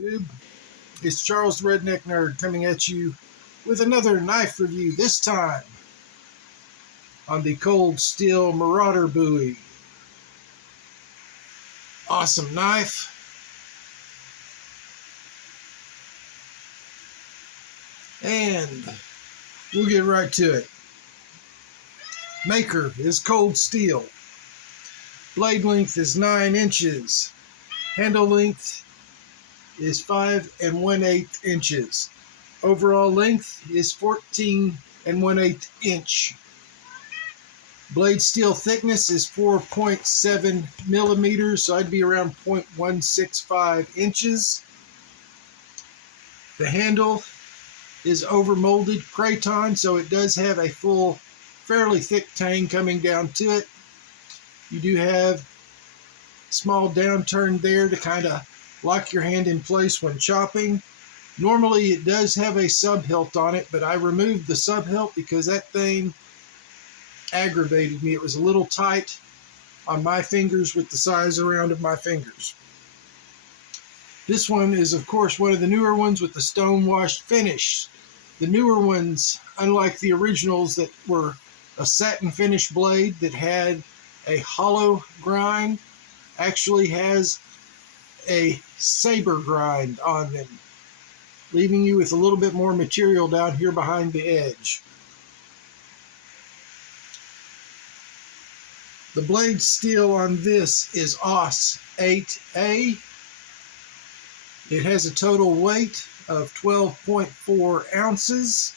YouTube. It's Charles the Redneck Nerd coming at you with another knife review, this time on the Cold Steel Marauder Bowie. Awesome knife. And we'll get right to it. Maker is Cold Steel. Blade length is 9 inches. Handle length is 5 1/8 inches. Overall length is 14 1/8 inch. Blade steel thickness is 4.7 millimeters, so I'd be around 0.165 inches. The handle is overmolded craton, so it does have a full, fairly thick tang coming down to it. You do have a small downturn there to kind of lock your hand in place when chopping. Normally it does have a sub hilt on it, but I removed the sub hilt because that thing aggravated me. It was a little tight on my fingers with the size around of my fingers. This one is, of course, one of the newer ones with the stone washed finish. The newer ones, unlike the originals that were a satin finish blade that had a hollow grind, actually has a saber grind on them, leaving you with a little bit more material down here behind the edge. The blade steel on this is AUS 8A. It has a total weight of 12.4 ounces,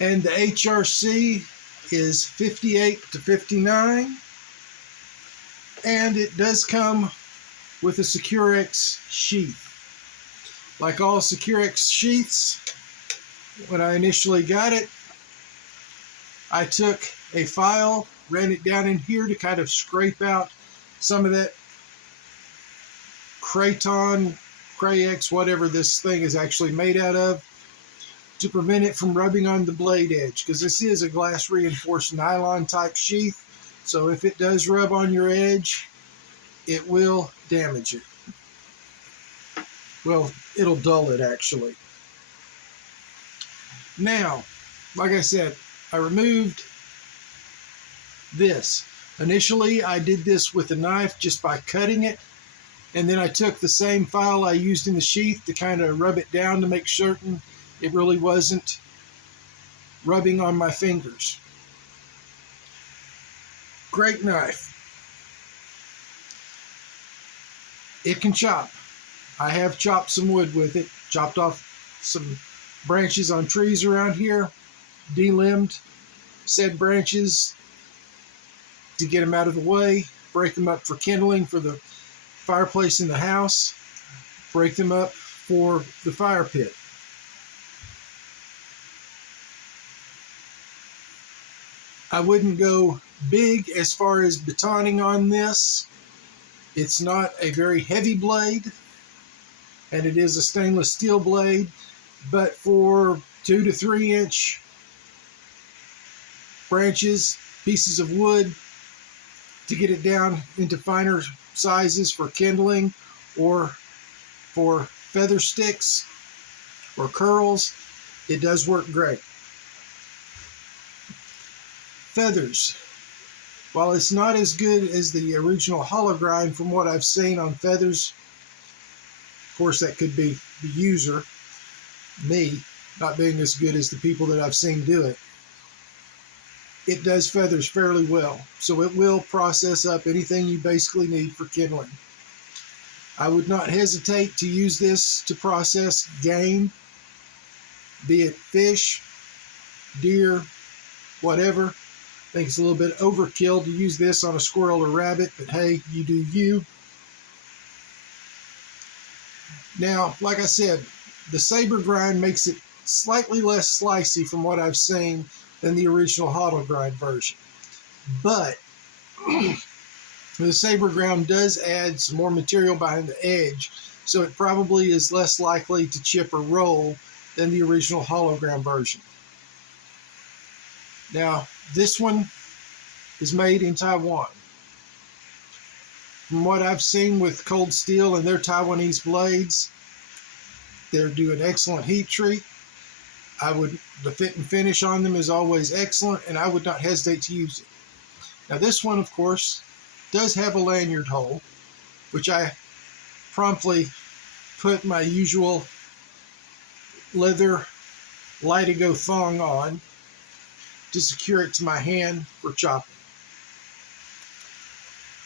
and the HRC is 58 to 59, and it does come with a Securex sheath. Like all Securex sheaths, when I initially got it, I took a file, ran it down in here to kind of scrape out some of that craton, Crayex, whatever this thing is actually made out of, to prevent it from rubbing on the blade edge, because this is a glass reinforced nylon type sheath, so if it does rub on your edge, it will damage it. Well, it'll dull it actually. Now, like I said, I removed this. Initially, I did this with a knife just by cutting it, and then I took the same file I used in the sheath to kind of rub it down to make certain it really wasn't rubbing on my fingers. Great knife. It can chop. I have chopped some wood with it, chopped off some branches on trees around here, delimbed said branches to get them out of the way, break them up for kindling for the fireplace in the house, break them up for the fire pit. I wouldn't go big as far as batoning on this. It's not a very heavy blade, and it is a stainless steel blade, but for 2 to 3 inch branches, pieces of wood, to get it down into finer sizes for kindling or for feather sticks or curls, it does work great. Feathers. While it's not as good as the original hollow grind from what I've seen on feathers, of course that could be the user, me, not being as good as the people that I've seen do it. It does feathers fairly well, so it will process up anything you basically need for kindling. I would not hesitate to use this to process game, be it fish, deer, whatever. I think it's a little bit overkill to use this on a squirrel or rabbit, but hey, you do you. Now, like I said, the saber grind makes it slightly less slicey from what I've seen than the original hollow grind version. But the saber grind does add some more material behind the edge, so it probably is less likely to chip or roll than the original hollow grind version. Now, this one is made in Taiwan. From what I've seen with Cold Steel and their Taiwanese blades, they do an excellent heat treat. The fit and finish on them is always excellent, and I would not hesitate to use it. Now this one, of course, does have a lanyard hole, which I promptly put my usual leather Litigo thong on to secure it to my hand for chopping.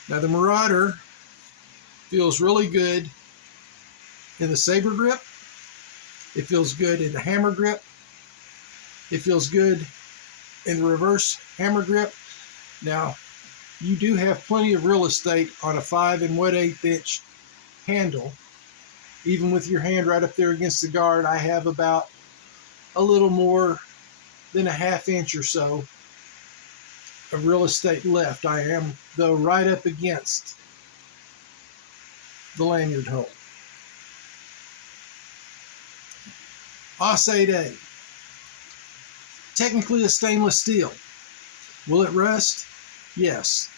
Now the Marauder feels really good in the saber grip. It feels good in the hammer grip. It feels good in the reverse hammer grip. Now, you do have plenty of real estate on a 5 1/8 inch handle. Even with your hand right up there against the guard, I have about a little more than a 1/2 inch or so of real estate left. I am, though, right up against the lanyard hole. Os 8A. Technically a stainless steel. Will it rust? Yes.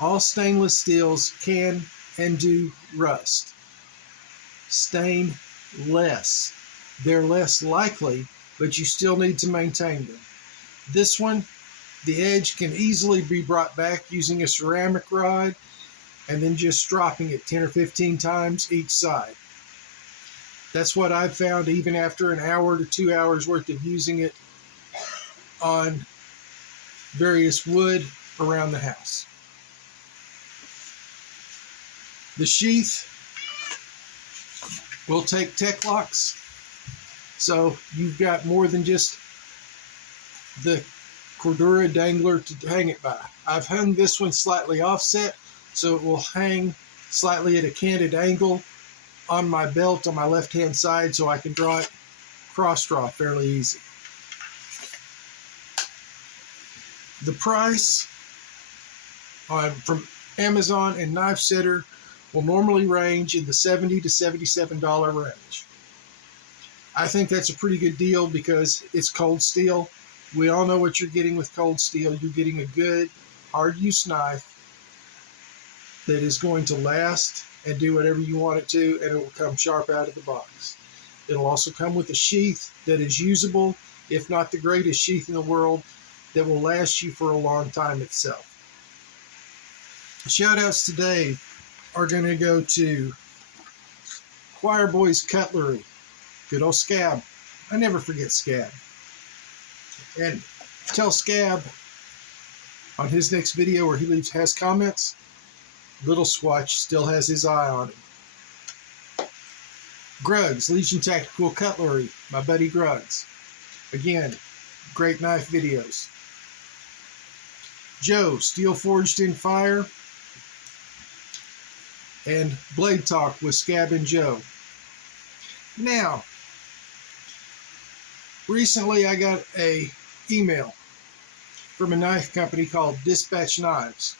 All stainless steels can and do rust. Stain less. They're less likely, but you still need to maintain them. This one, the edge can easily be brought back using a ceramic rod and then just dropping it 10 or 15 times each side. That's what I've found even after an hour to 2 hours worth of using it on various wood around the house. The sheath will take tech locks, so you've got more than just the Cordura dangler to hang it by. I've hung this one slightly offset, so it will hang slightly at a canted angle on my belt on my left hand side, so I can draw it cross draw fairly easy. The price from Amazon and Knife Sitter will normally range in the $70 to $77 range. I think that's a pretty good deal because it's cold steel. We all know what you're getting with cold steel. You're getting a good, hard use knife that is going to last and do whatever you want it to, and it will come sharp out of the box. It'll also come with a sheath that is usable, if not the greatest sheath in the world, that will last you for a long time itself. Shout outs today are going to go to Choir Boys Cutlery. Good old Scab. I never forget Scab. And tell Scab on his next video where he has comments, Little Swatch still has his eye on him. Gruggs, Legion Tactical Cutlery, my buddy Gruggs. Again, great knife videos. Joe, Steel Forged in Fire, and Blade Talk with Scab and Joe. Now, recently I got an email from a knife company called Dispatch Knives.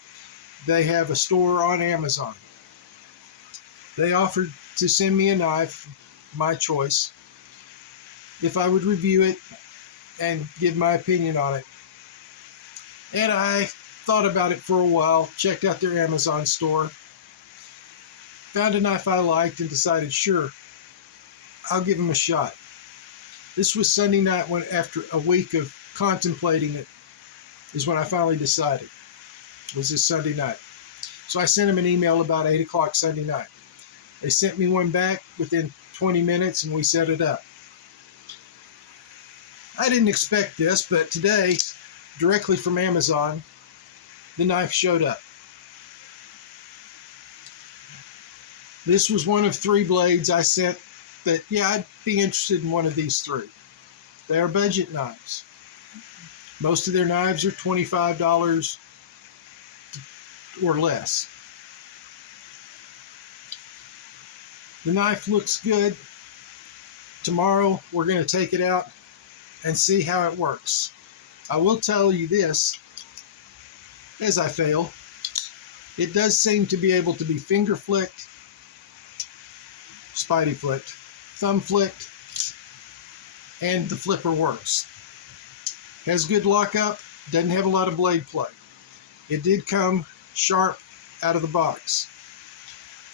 They have a store on Amazon. They offered to send me a knife, my choice, if I would review it and give my opinion on it. And I thought about it for a while, checked out their Amazon store, found a knife I liked, and decided, sure, I'll give them a shot. This was Sunday night when, after a week of contemplating it, is when I finally decided. It was this Sunday night. So I sent them an email about 8 o'clock Sunday night. They sent me one back within 20 minutes, and we set it up. I didn't expect this, but today, directly from Amazon, the knife showed up. This was one of 3 blades I sent that, yeah, I'd be interested in one of these 3. They are budget knives. Most of their knives are $25 or less. The knife looks good. Tomorrow, we're going to take it out and see how it works. I will tell you this, as I fail, it does seem to be able to be finger flicked, spidey flicked, thumb flicked, and the flipper works. Has good lockup, doesn't have a lot of blade play. It did come sharp out of the box.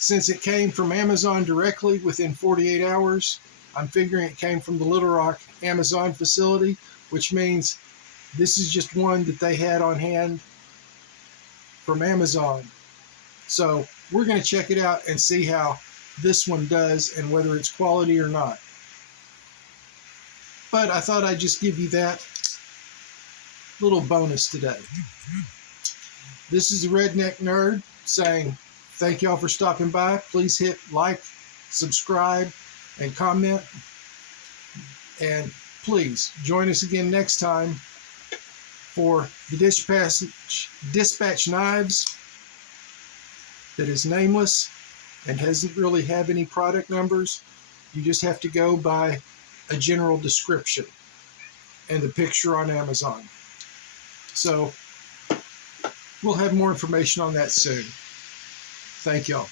Since it came from Amazon directly within 48 hours, I'm figuring it came from the Little Rock Amazon facility, which means this is just one that they had on hand from Amazon. So we're going to check it out and see how this one does and whether it's quality or not. But I thought I'd just give you that little bonus today. This is the Redneck Nerd saying thank y'all for stopping by. Please hit like, subscribe, and comment. And please join us again next time for the Dispatch Knives that is nameless and doesn't really have any product numbers. You just have to go by a general description and the picture on Amazon. So we'll have more information on that soon. Thank y'all.